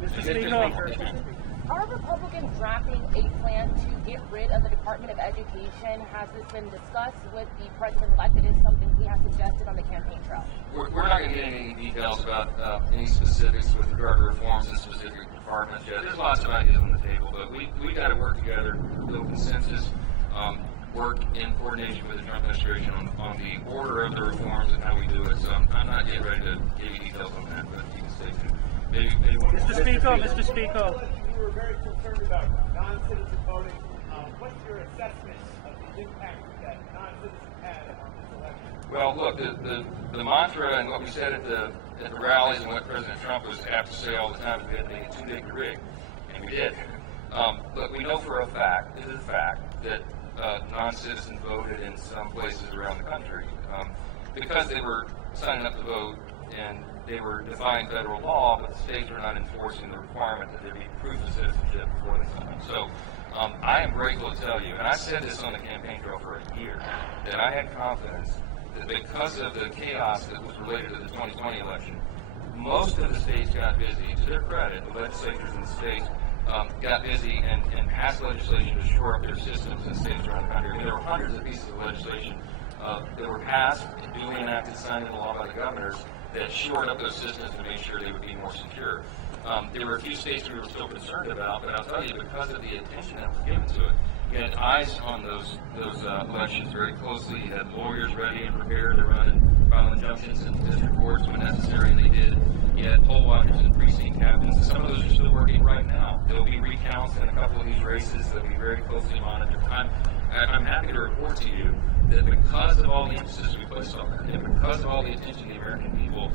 Mr. Speaker. Are Republicans drafting a plan to get rid of the Department of Education? Has this been discussed with the president-elect? It is something he has suggested on the campaign trail. We're not going to get any details about any specifics with regard to reforms in specific departments yet. There's lots of ideas on the table, but we got to work together, build consensus, work in coordination with the Trump administration on the order of the reforms and how we do it. So I'm not yet ready to give you details on that, but you can stay tuned. Maybe one more. Mr. Speaker. You were very concerned about non-citizen voting. What's your assessment of the impact that non-citizens had on this election? Well, look, the mantra and what we said at the rallies and what President Trump was apt to say all the time is we had to make it too big to rig, and we did. But we know for a fact, it is a fact, that non-citizens voted in some places around the country because they were signing up to vote and they were defying federal law, but the states were not enforcing the requirement that there be proof of citizenship before they signed. So I am grateful to tell you, and I said this on the campaign trail for a year, that I had confidence that because of the chaos that was related to the 2020 election, most of the states got busy. To their credit, the legislatures in the states got busy and passed legislation to shore up their systems in states around the country. I mean, there were hundreds of pieces of legislation that were passed and duly enacted, signed into law by the governors that shored up those systems to make sure they would be more secure. There were a few states we were still concerned about, but I'll tell you, because of the attention that was given to it, you had eyes on those elections very closely. You had lawyers ready and prepared to run and file injunctions in district courts when necessary, and they did. You had poll watchers and precinct captains, and some of those are still working right now. There will be recounts in a couple of these races that will be very closely monitored. I'm happy to report to you that because of all the emphasis we placed on it, and because of all the attention the American people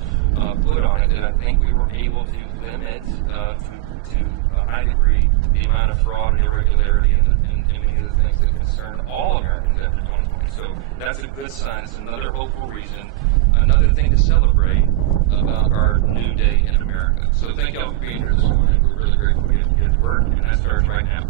put on it, that I think we were able to limit to a high degree the amount of fraud and irregularity and many of the things that concern all Americans after 2020. So that's a good sign. It's another hopeful reason, another thing to celebrate about our new day in America. So thank you all for being here this morning. We're really grateful to get to work, and that starts right now.